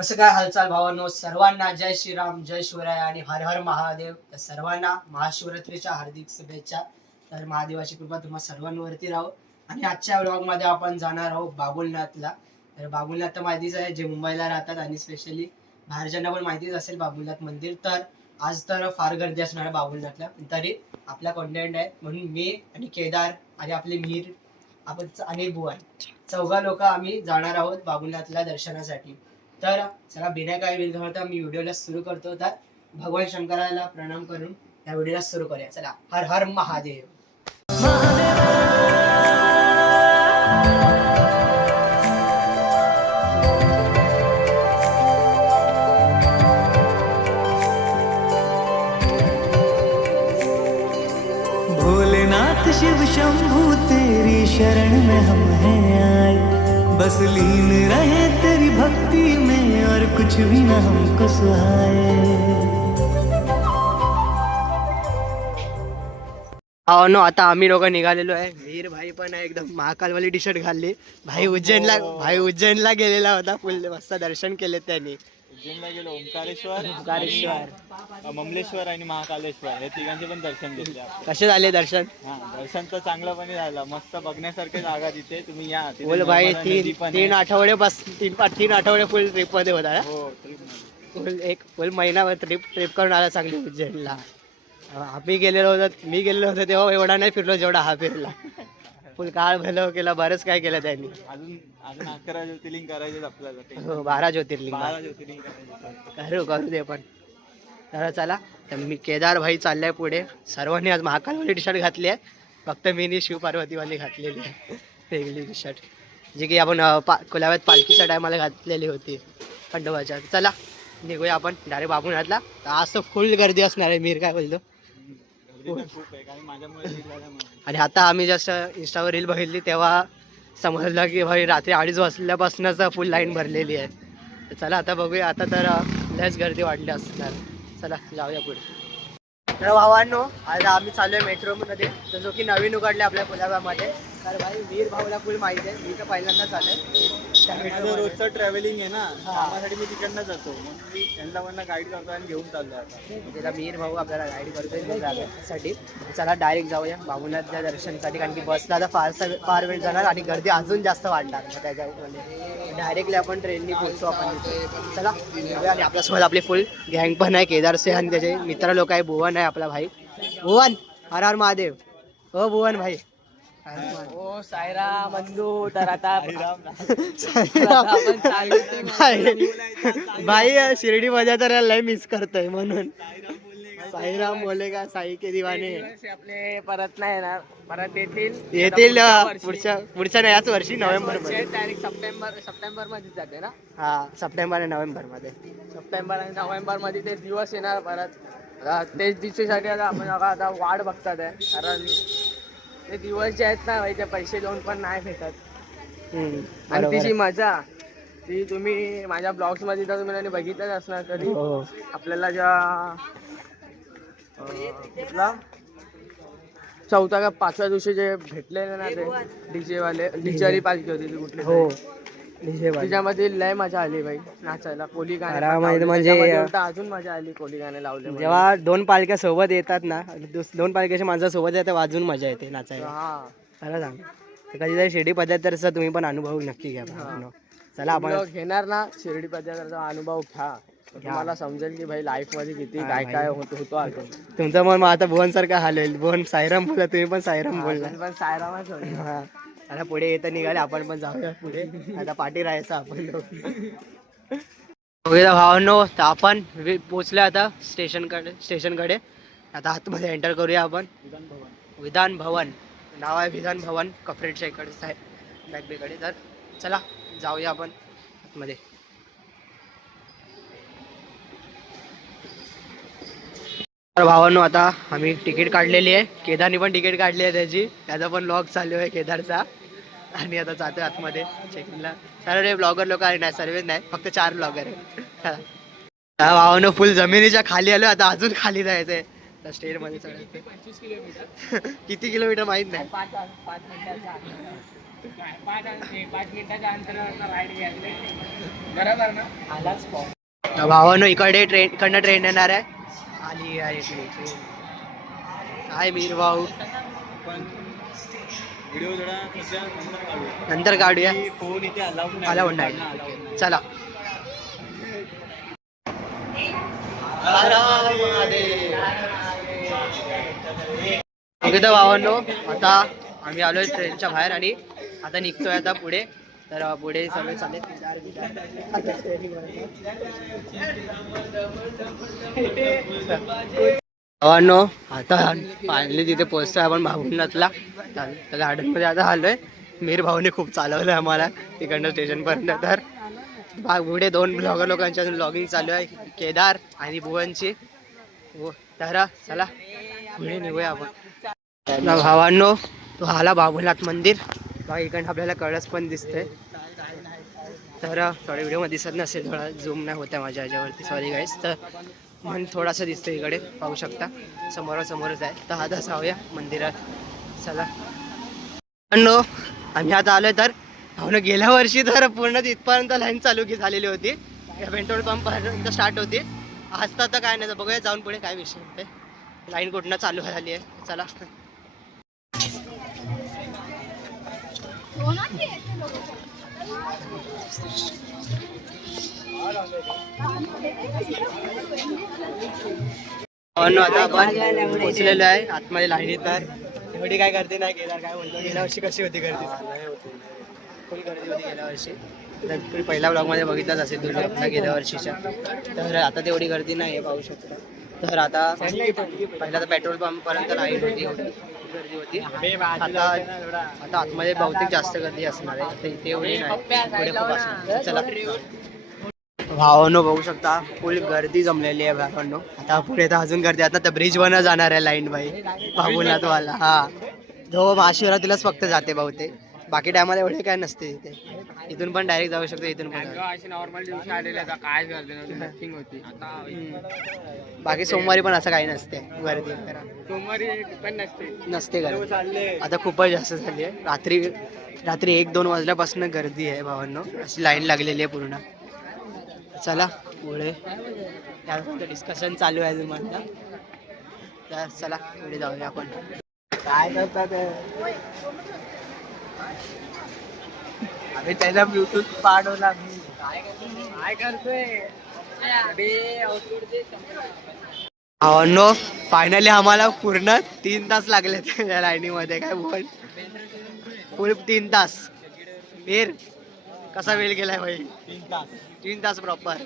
कसं काय हालचाल भावांनो, सर्वांना जय श्रीराम, जय शिवराय आणि हर हर महादेव. तर सर्वांना महाशिवरात्रीच्या हार्दिक शुभेच्छा. तर महादेवाची कृपा तुम्हा सर्वांवरती राहो. आणि आजच्या व्लॉग मध्ये आपण जाणार आहोत बाबुलनाथला. तर बाबुलनाथ तर माहितीच आहे, जे मुंबईला राहतात आणि स्पेशली बाहेरच्यांना पण माहितीच असेल बाबुलनाथ मंदिर. तर आज तर फार गर्दी असणार आहे बाबुलनाथला, तरी आपला कॉन्टेंट आहे म्हणून मी आणि केदार आणि आपले मीर आपण आणि बुवा चौघा लोक आम्ही जाणार आहोत बाबुलनाथला दर्शनासाठी. तर चला बिना काही वेळ घालवता मी व्हिडिओला सुरू करतो. तर भगवान शंकराला प्रणाम करून या व्हिडिओला सुरू करूया. चला, हर हर महादेव. भोलेनाथ शिव शंभू तेरी शरण में हम हैं आए, बस लीन रहे तेरी भक्ति में और कुछ भी न हमको सुहाए. आता आम्ही लोक निघालेलो आहे. वीर भाई पण आहे, एकदम महाकालवाली टी शर्ट घालली. भाई उज्जैनला गेलेला होता. फुल मस्त दर्शन केले त्यांनी. उज्जैनला गेलो. ओंकारेश्वर, ममलेश्वर आणि महाकालेश्वर हे तिघांचे पण दर्शन घेतले. कसे झाले दर्शन? दर्शन तर चांगलं पण झालं. मस्त बघण्यासारखे जागा तिथे, तुम्ही या. बोल भाई, तीन आठवडे फुल ट्रिप मध्ये होता. हो, ट्रिप फुल महिनाभर ट्रिप करून आला चांगली उज्जैनला. मी गेलेलो होतो तेव्हा एवढा नाही फिरलो जेवढा हा फिरला. फुल काळ भलं केला, बरंच काय केलं त्यांनी. अजून 11 ज्योतिर्लिंग करायचे आपल्याला. हो, 12 ज्योतिर्लिंग. 12 ज्योतिर्लिंग करायचे. करू दे पण. तर चला, तर मी केदार भाई चाललाय पुढे. सर्वांनी आज महाकालवाली टी शर्ट घातली आहे. फक्त मी शिव पार्वतीवाली घातलेली आहे वेगळी टी शर्ट, जी की आपण कुलाव्यात पालखीच्या टायमाला घातलेली होती खंडोबाच्या. चला निघूया आपण डायरेक्ट बाबुलनाथला. आज तर फुल गर्दी असणार आहे. मीर काय बोलतो? खूप आहे, कारण माझ्यामुळे आणि आता आम्ही जस्ट इंस्टावर रील बघितली तेव्हा समजलं की भाई रात्री 2:30 वाजल्यापासूनच फुल लाईन भरलेली आहे. तर चला आता बघूया. आता तर लयच गर्दी वाढली असणार. चला जाऊया पुढे. तर भावांनो, आज आम्ही चालू आहे मेट्रोमध्ये, तर जो की नवीन उघडले आपल्या कुलाब्यामध्ये. तर भाई वीर भाऊला फुल माहिती आहे. मी तर पहिल्यांदाच आलोय. माझं रोजचं ट्रॅव्हलिंग आहे ना, कामासाठी मी तिकडनं जातो. म्हणून मी त्यांना पण गाईड करतो आणि घेऊन चाललो आता. त्याला मीर भाऊ आपल्याला गाईड करतोय जाण्यासाठी. चला डायरेक्ट जाऊया बाबुलनाथच्या दर्शनासाठी, कारण की बसला आता फार वेळ जाणार आणि गर्दी अजून जास्त वाढणार. मग त्याच्यामध्ये डायरेक्टली आपण ट्रेननी पोहोचू आपण तिथे. चला आणि आपल्यासोबत आपली फुल गँग पण आहे. केदार सिंह आणि त्याचे मित्र लोक आहे. भुवन आहे आपला भाई. भुवन, हर हर महादेव. हो भुवन भाई. ओ सायराम बंधू. तर आता भाई शिर्डी मध्ये तर लय मिस करतोय म्हणून साईराम बोलेगा साई के दिवाने. आपले परत नाही येणार, परत येतील पुढच्या याच वर्षी नोव्हेंबर मध्ये. तारीख सप्टेंबर मध्ये जाते ना. हा, सप्टेंबर आणि नोव्हेंबर मध्ये. सप्टेंबर आणि नोव्हेंबर मध्ये ते दिवस येणार परत. तेच दिवसासाठी आता आपण आता वाट बघतात आहे, कारण ते दिवस जे आहेत ना भाई, ते पैसे देऊन पण नाही भेटत. आणि ती जी मजा ती तुम्ही माझ्या ब्लॉग्स मध्ये तर तुम्ही बघितलंच असणार कधी. आपल्याला जेव्हा कुठला 4थ्या का 5व्या दिवशी जे भेटलेले ना ते डीजे पालखी होती ती कुठली. हो, तिच्यामध्ये लय मजा आली भाई नाचायला. कोली गाणे म्हणजे अजून मजा आली कोली गाणे लावले. जेव्हा 2 पालख्या सोबत येतात ना, 2 पालख्याच्या माणसं सोबत येतात, अजून मजा येते नाचायला. हा, खरं सांग. कधीतरी शिर्डी पदयात्रेचा तुम्ही पण अनुभव नक्की घ्या. चला आपण घेणार ना शिर्डी पदयात्रेचा अनुभव घ्या, तुम्हाला समजेल की भाई लाईफ मध्ये किती काय होतो अजून. तुमचं मन आता भुवन सारखं हालेल. भुवन साईराम बोला, तुम्ही पण साईराम बोलला. पण सायरामच होईल. हा, आता पुढे येतं निघाले, आपण पण जाऊया पुढे. आता पाठी राहायचं आपण. भावांनो, तर आपण पोचले आता स्टेशनकडे. आता आतमध्ये एंटर करूया आपण. विधान भवन नाव आहे, विधान भवन कफरेटच्या इकडे आहे, बॅकबेकडे. तर चला जाऊया आपण आतमध्ये. तर भावांनो, आता आम्ही तिकीट काढलेली आहे. केदारनी पण तिकीट काढली आहे त्याचा पण व्लॉग चालू आहे केदारचा. आणि आता जातोय आतमध्ये चेकिंगला. सर्व ब्लॉगर लोक आहे, नाही सर्वच नाही, फक्त 4 ब्लॉगर आहे. भावांनो, फुल जमिनीच्या खाली आलो. आता अजून खाली जायचंय. स्टेज मध्ये चढायचं. 25 किलोमीटर किती किलोमीटर माहित नाही. 5 मिनिटाच्या अंतरावर राईड घ्यायला बरोबर ना. आलाच भावानो इकडे कडनं ट्रेन येणार आहे आणि काय मीर भाऊ पण व्हिडिओ थोडा सध्या नंतर काढूया. फोन इथे अलाउड अलाउड नाही. नाही. चला तर भावांनो आता आम्ही आलोय ट्रेनच्या बाहेर आणि आता निघतोय आता पुढे. तर पुढे सगळे चालेल भावांनो आता फायनली तिथे पोहोचतोय आपण भाऊनाथला. गार्डन मध्ये आता आलोय. मीर भाऊने खूप चालवलंय आम्हाला तिकडनं स्टेशन पर्यंत. तर पुढे 2 ब्लॉगर लोकांची अजून ब्लॉगिंग चालू आहे, केदार आणि भुवनची. तर चला पुढे निघूया आपण. भावांनो तो आला बाबुनाथ मंदिर. इकडनं आपल्याला कळस पण दिसतंय. तर थोड्या व्हिडिओमध्ये दिसत नसेल, थोडा झूम नाही होता माझ्या ह्याच्यावरती, सॉरी गाईस. तर मन थोडासा दिसतं इकडे, पाहू शकता समोरच आहे. तर आता जाऊया मंदिरात. चला आम्ही आता आलोय. तर गेल्या वर्षी तर पूर्ण तिथपर्यंत लाईन चालू की झालेली होती, पेट्रोल पंप पर्यंत स्टार्ट होती. आज तर काय नाही, बघूया जाऊन पुढे काय विषय होते. लाईन कुठनं चालू झाली आहे. चला आता आपण पोचलेलो आहे आतमध्ये लाईनीत. तर एवढी काय गर्दी नाही. केदार काय बोलतो, गेल्या वर्षी कशी होती गर्दी? फुल गर्दी होती गेल्या वर्षी. तर तुम्ही पहिल्या ब्लॉगमध्ये बघितलाच असेल तुझ्या आपल्या गेल्या वर्षीच्या. तर आता तेवढी गर्दी नाही आहे, पाहू शकता. तर आता पहिला तर पेट्रोल पंप पर्यंत लाईन होती, एवढी गर्दी होती. आता आतमध्ये बहुतेक जास्त गर्दी असणार आहे. इथे एवढी नाही, पुढे खूप असणार. चला भावांनो बघू शकता फुल गर्दी जमलेली आहे भावांनो. आता पुढे तर अजून गर्दी. आता तर ब्रिज वर जाणार आहे लाईन बाई बाबुनाथ वाला. हा जो महाशिवरात्रीलाच फक्त जाते बहुतेक, बाकी टायमाला एवढे काय नसते इथे. इथून पण डायरेक्ट जाऊ शकतो, इथून पण. नॉर्मल दिवशी आलेले काय गर्दी होती आता. बाकी सोमवारी पण असं काही नसते गर्दी. सोमवारी पण नसते गर्दी. आता खूपच जास्त झाली आहे. रात्री 1-2 वाजल्यापासून गर्दी आहे भावांनो. अशी लाईन लागलेली आहे पूर्ण. चला पुढे त्यानंतर डिस्कशन चालू आहे अजून. तर चला पुढे जाऊया आपण. काय करतात अरे त्याला ब्लूटूथ पाडवला मी. काय करतोय भावांनो फायनली आम्हाला पूर्ण 3 तास लागले त्या लाईनीमध्ये. काय बोल, फुल 3 तास. फिर कसा वेळ गेलाय भाई? 3 तास प्रॉपर.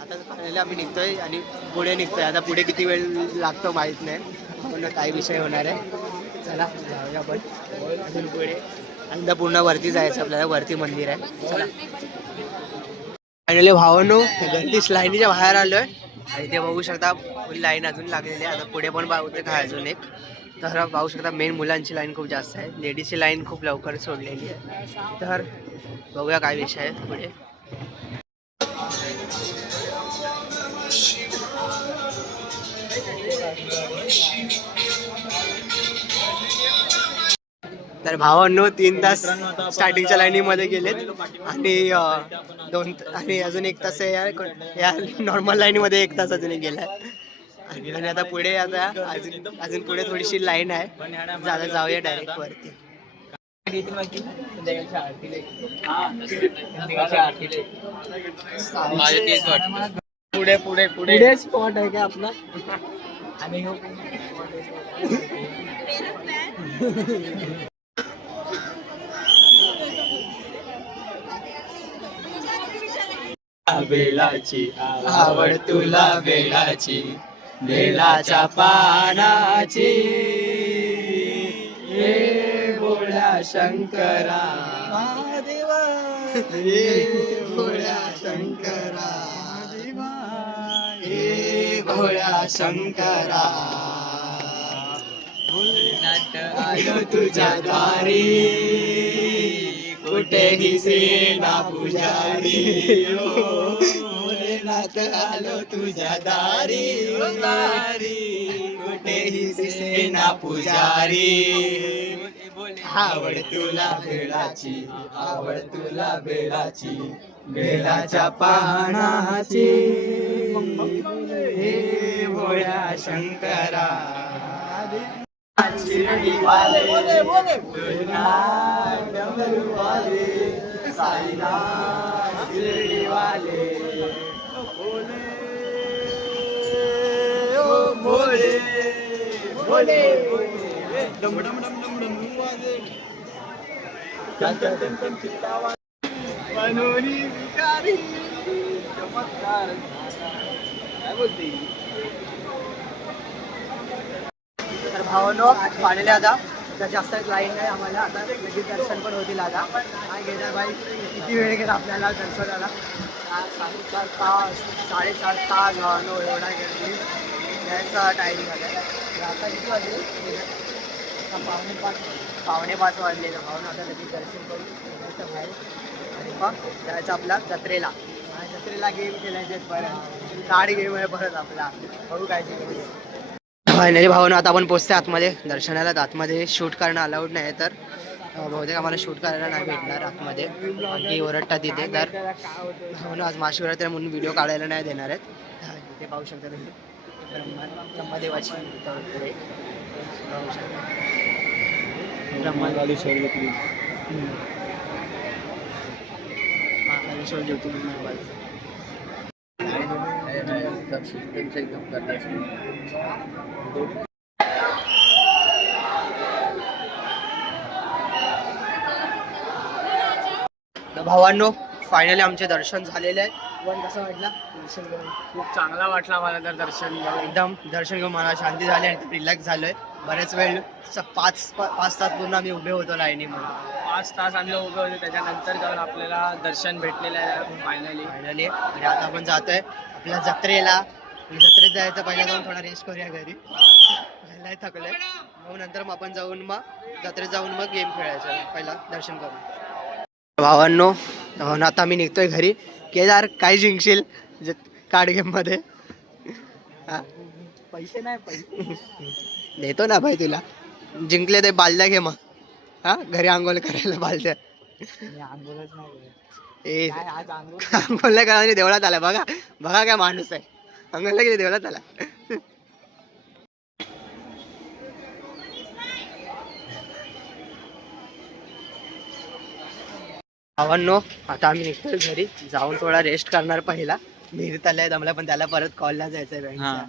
आता फायनली आम्ही निघतोय आणि पुढे निघतोय. आता पुढे किती वेळ लागतो माहित नाही, म्हणून काय विषय होणार आहे. चला जाऊया आपण अजून पुढे. आणि पूर्ण वरती जायचं आपल्याला, वरती मंदिर आहे. चला फायनली भावांनो गर्दीच लाईनीच्या बाहेर आलोय आणि ते बघू शकता फुल लाईन अजून लागलेली आहे. आता पुढे पण बहुतेक आहे अजून एक. तर पाहू शकता मेन मुलांची लाईन खूप जास्त आहे, लेडीजची लाईन खूप लवकर सोडलेली आहे. तर बघूया काय विषय आहे पुढे. तर भावांनो 3 तास स्टार्टिंगच्या लाईनीमध्ये गेलेत आणि आणि अजून 1 तास या नॉर्मल लाईनीमध्ये 1 तास अजून गेलाय. आणि आता पुढे आता अजून पुढे थोडीशी लाईन आहे. जाऊया डायरेक्ट वरती. पुढे पुढे पुढे स्पॉट आहे का आपला? बेलाची आवड तुला, बेलाची बेलाच्या पानाची, हे भोळ्या शंकरा महादेवा, हे भोळ्या शंकरा महादेवा, हे भोळ्या शंकरा. भोलेनाथ आलो तुझ्या दारी, कुठेही सेना पुजारी, भोलेनाथ आलो तुझ्या दारी, कुठेही सेना पुजारी. आवड तुला बेळाची, आवड तुला बेळाची, बेलाच्या पानाची, हे भोळ्या शंकरा शिर्डीवाले, तुझा डमरूवाले, साईनाथ शिर्डीवाले, ओ भोले, भोले, डम डम डम डम डम वाजे, टम टम चित्तावा, मनोनी विकारी, चमत्कार काय बोलते. तर भावानो पाहिलेले आता तर जास्त लाईन नाही आम्हाला, आता लगेच दर्शन पण होतील. आता काय घेणार भाई, किती वेळ घेत आपल्याला दर्शनाला? 4.5 तास, 4.5 तास भावानो, एवढा गर्दी यायचा टाईम झाला. आता किती वाजले? पावणे पाच वाजले भावानो. आता लगेच दर्शन करून निघायचं बाहेर आणि मग जायचं आपला जत्रेला. आणि जत्रेला गेम खेळायचे परत, कार्ड गेम आहे परत आपला, बघू काय ते. फायनली भावना आता आपण पोचते आतमध्ये दर्शनाला. आतमध्ये शूट करणं अलाउड नाही, तर बहुतेक आम्हाला शूट करायला नाही भेटणार आतमध्ये, की ओरडतात तिथे. तर म्हणून आज महाशिवरात्री म्हणून व्हिडिओ काढायला नाही देणार आहेत. इथे पाहू शकता तुम्ही ब्रह्मदेवाची महाकालेश्वर ज्योतिर्लिंग. भावांनो फायनली आमचे दर्शन झालेले आहे. पण कसं वाटलं दर्शन घेऊन? खूप चांगला वाटला मला तर दर्शन घेऊन. एकदम दर्शन घेऊन मला शांती झाली आणि रिलॅक्स झालोय. बरेच वेळ 5 तास पूर्ण आम्ही उभे होतो लाईनीमध्ये. 5 तास आम्ही उभे होते, त्याच्यानंतर जाऊन आपल्याला दर्शन भेटलेलं आहे फायनली. आणि आता आपण जातोय आपल्या जत्रेला. जत्रेत जायचं पहिला जाऊन थोडा रेस्ट करूया घरी, नाही थकलोय. मग नंतर मग आपण जाऊन मग जत्रेत जाऊन मग गेम खेळायचं. पहिला दर्शन करू. भावांनो आता आम्ही निघतोय घरी. केदार काय जिंकशील कार्ड गेम मध्ये? पैसे नाही, पैसे देतो ना भाई तुला. जिंकले ते बालद्या घे मग. हा घरी आंघोळ करायला बालद्या. आंदोलनच नाही. ए आज आंदोलन आंघोळ करा आणि देवळात आला. बघा बघा काय माणूस आहे. आंघोळला गेले देवळात आला. भावांनो आता आम्ही निघतोय घरी. जाऊन थोडा रेस्ट करणार पहिला. मिरत आलाय दमला, पण त्याला परत कॉलला जायचंय बँडचा.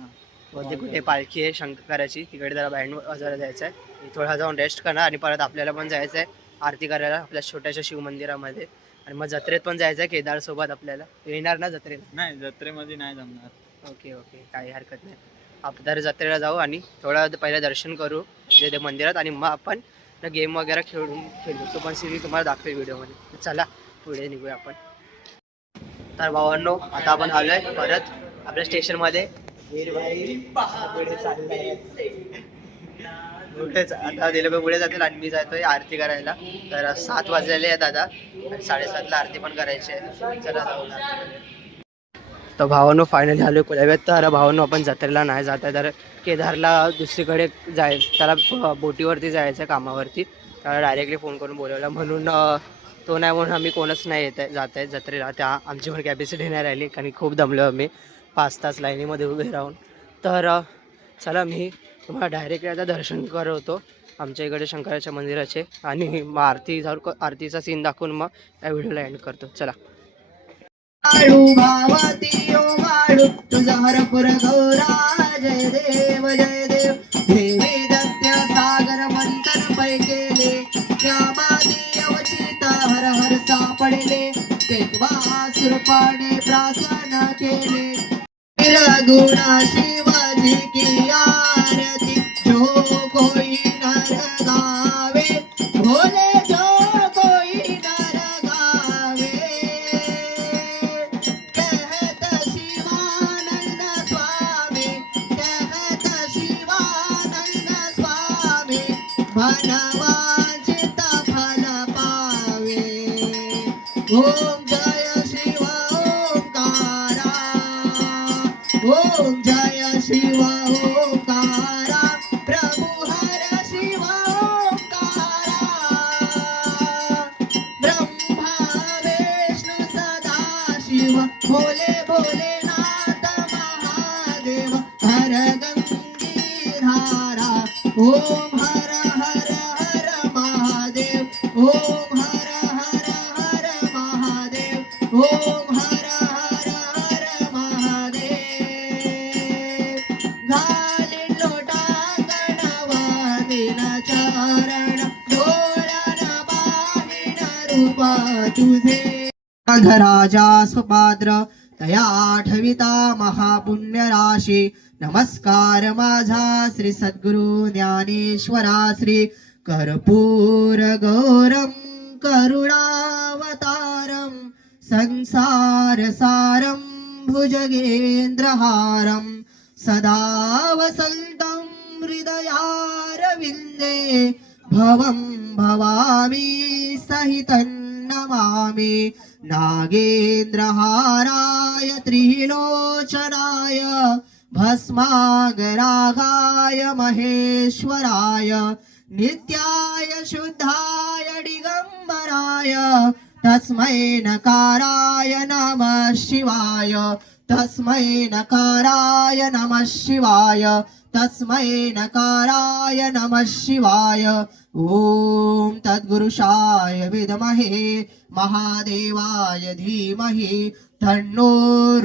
बोलते कुठे पालखी आहे शंकराची, तिकडे जरा बँड वाजवायला जायचंय. थोडा जाऊन रेस्ट करणार आणि परत आपल्याला पण जायचंय आरती करायला आपल्या छोट्याशा शिव मंदिरामध्ये. आणि मग जत्रेत पण जायचंय केदार सोबत. आपल्याला येणार ना जत्रेत? नाही, जत्रेमध्ये नाही जमणार. ओके ओके काही हरकत नाही. आपण जत्रेला जाऊ आणि थोडा पहिलं दर्शन करू ते मंदिरात, आणि मग आपण गेम वगैरे खेळू. तो पण सिरी तुम्हाला दाखवेल व्हिडिओमध्ये. चला पुढे निघूया आपण. तर भावांनो आता आपण आलोय परत आपल्या स्टेशनमध्ये. पुढे चाललंय आता ते लोक पुढे जातील आणि मी जातोय आरती करायला. तर 7 वाजलेले आहेत आता, 7:30ला आरती पण करायची आहे. चला जाऊ. तर भावांनो फायनली आलोय कुलाब्यात. तर भावांनो आपण जत्रेला नाही जात आहे, तर केदारला दुसरीकडे त्याला बोटीवरती जायचं कामावरती. त्याला डायरेक्टली फोन करून बोलवला, म्हणून तो नाही म्हणून आम्ही कोणच नाही जात आहे जत्रेला. त्या आमची पण कॅपॅसिटी नाही राहिली, कारण खूप दमलो आम्ही 5 तास लाईनीमध्ये उभे राहून. तर चला मी तुम्हाला डायरेक्टली आता दर्शन करवतो आमच्या इकडे शंकराच्या मंदिराचे, आणि मग आरतीचा सीन दाखवून मग या व्हिडिओला एंड करतो. चला. तुझा हरपुर गौरा जय देव जय देव. देवी दत्त सागर मंथन पै केले, अवचिता हर हर सापडले. तेव्हा सुरपाने प्रासन केले. गुणा शिवाजी की आरती, जो कोई नर गावे, भोले जो कोई नर गावे. कहत शिवानंद स्वामी, कहत शिवानंद स्वामी, मनवांचित फल पावे. ओम जय शिव ओंकारा, ओम जय शिव ओंकारा, प्रभु हर शिव ओंकारा. भोले भोलेनाथ महादेव हर गंगीधारा ओम हर हर हर महादेव ओम हर हर हर महादेव ओम हर हर हर महादेव घाली लोटा गणवादिन चरण डोळ्यान पाहिन रूप तुझे राजा स्वपात्र तया आठविता महापुण्य राशी नमस्कार माझा श्री सद्गुरु ज्ञानेश्वरा श्री कर्पूर गौरम करुणावतारम संसार सारम भुजगेंद्रहारम सदा वसंतं हृदयारविंदे भवं भवामी सहितं नमामि नागेन्द्रहाराय त्रिलोचनाय भस्मागरागाय महेश्वराय नित्याय शुद्धाय दिगंबराय तस्मै नकाराय नमः शिवाय तस्मै नकाराय नमः शिवाय तस्मै नकाराय नमः शिवाय ओम तद्गुरुषाय विद्महे महादेवाय धीमहि तन्नो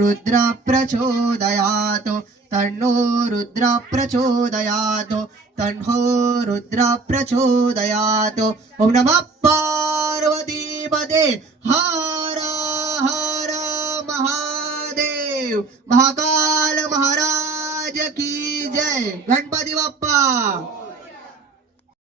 रुद्र प्रचोदयात् तन्नो रुद्र प्रचोदयात् तन्नो रुद्र प्रचोदयात् ओम नमः पार्वतीपते हर हर महादेव महाकाल महाराज की जय गणपती बाप्पा